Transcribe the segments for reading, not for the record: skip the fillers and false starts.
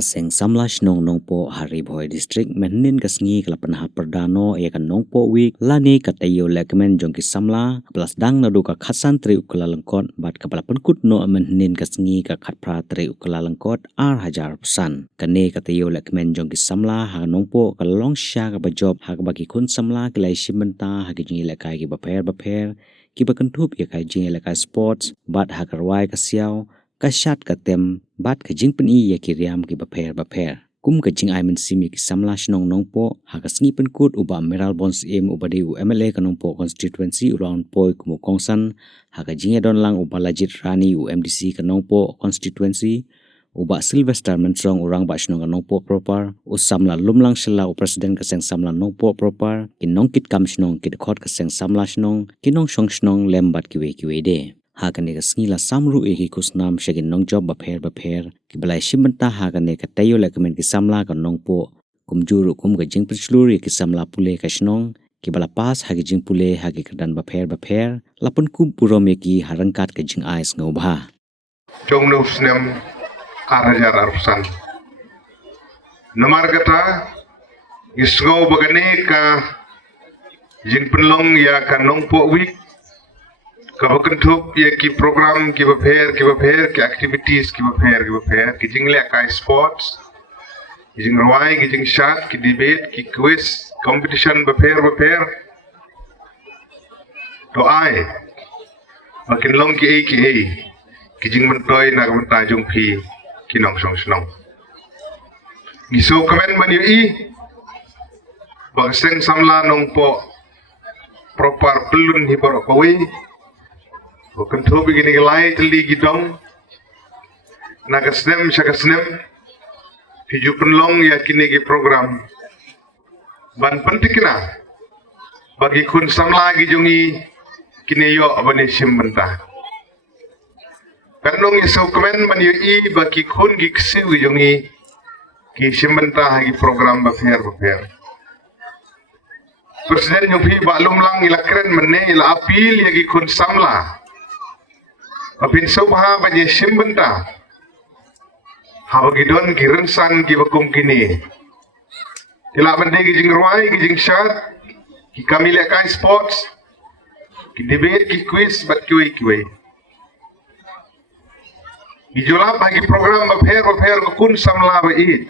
Kaseng samlash nong po hari boy district menin kasngi kalapan perdano ya kan nong po week lani katayo lekmen jongki samla plus dang nadu ka khasan tri ukala lengkot bat kapala penkut no menin kasngi ka khatpra tri ukala lengkot ar hajar pesan kane katayo lekmen jongki samla ha nong po kalong sya ka bajob ha bagi kun samla kelai simenta ha ki lekai ki baper ki bakentup ya kai jing lekai sports bat ha karwai kasiau kasyat katem bat kajing peni ya kiriam ki baper kum kajing ai men simi ki samla shnong nong po ha kasngi penkut uba meral bons em uba de MLA kanong po constituency around poi kumu kongsan ha kajing don lang uba lajit rani MDC kanong po constituency uba Sylvester mensong orang ba shnong kanong po proper usamla lumlang shela u president kaseng samla nong po proper kinong kit kam shnong kit khot kaseng samla shnong kinong shong shnong lembat kiwe de Hakane ka snila samru eki kusnam shagin nong job baper ki balai shimenta hakane ka tayo lekamen ki samla ka nong po kumjuru kum ka jing perchluri ki samla pule ka shnong ki bala pas hagi jing pule hagi kadan baper lapun kum purom eki harangkat ka jing ais ngobha jong no snem arajar arsan namar kata isgo bagane ka jing penlong ya ka nong po week Kabukentup ya ki program ki baper ki activities ki baper ki jingle ka sports ki jing rawai ki jing shat ki debate ki quiz competition baper to ai makin long ki jing mentoy na menta jong phi ki nong song snong ni so comment man yu i bagseng samla nong po proper pelun hibor kowe Bukan tu begini gelai teli gidong, nagasnem syakasnem, hiju penlong ya kini ke program, ban penting kena, bagi kun samla gijongi kini yo abane simbenta. Kanong iso komen man yo I bagi kun giksi gijongi ki simbenta hagi program baper. Presiden yung pi balum lang ilakren mene ila apil yagi kun samla. Apin subha banye simbenta hawagidon girensan gibakum kini ila bende gijing ruai gijing shat ki kamile kai sports ki debate ki quiz bat kiwe gijolap bagi program baper kun samla ba I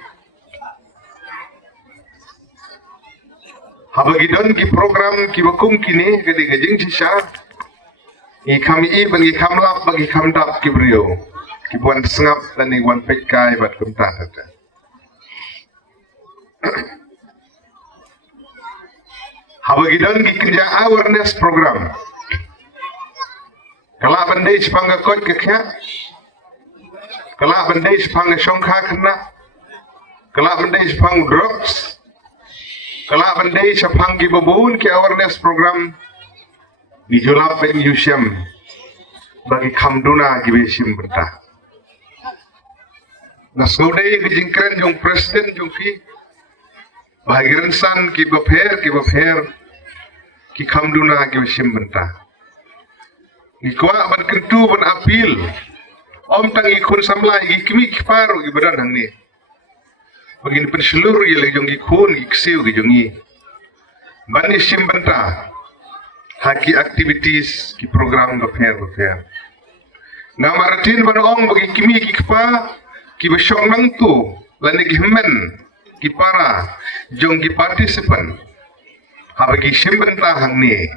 hawagidon ki program ki bakum kini gede gijing sisha I kami I bagi kamlap bagi kamdap kibrio kibuan sengap dan iwan pekai bat kumtat ada. Habagidon kerja awareness program. Kalau bandai sepangga kot keknya, kalau bandai sepangga songkha kena, kalau bandai sepang drugs, kalau bandai sepanggi babun ke awareness program. Nijolap ben yusyam bagi kamduna gibesim berta. Nasnodai gijingkren jong presiden jong ki bagi rensan ki baper ki kamduna gibesim berta. Nikwa ban kentu ban apil om tang ikun samla gi kimi kiparu gi badan hangni. Begini penseluruh ya jong ikun giksiu gi jongi. Ban isim berta. Haki aktivitas ki program baper. Ngamaratin banong bagi kimi ki kpa ki besyong nang tu lani ki men ki para jong ki partisipan habagi simbenta hangni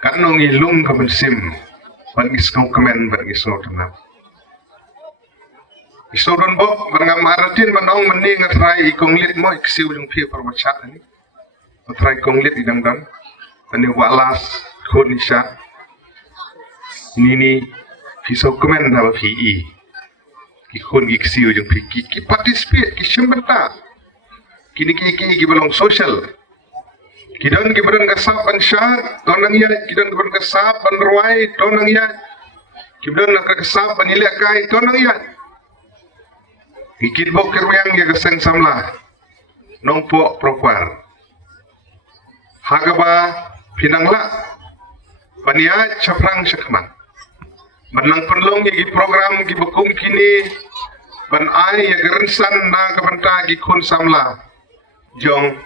kanong ilung ka bensim bagi skong kemen bagi sotenam isodon bok ngamaratin banong meni ngatrai ikonglit mo iksiu jong pi perwachat ni ngatrai konglit idang dan Ani walas konisha nini piso komen na PE ki kon giksiu jong ki participate ki simbenta kini ki balong social kidon ki beron kasap ban syat tonang ya kidon beron kasap ban ruai tonang ya kidon nak kasap ban ilek kai tonang ya ikit bok kerwang ya keseng samla nongpo proper hagaba pinangla bania chaprang syakman Manang perlong gi program gi bakum kini ban ai ya gerensan na kabanta gi kun samla jong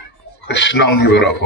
kesnong hi berok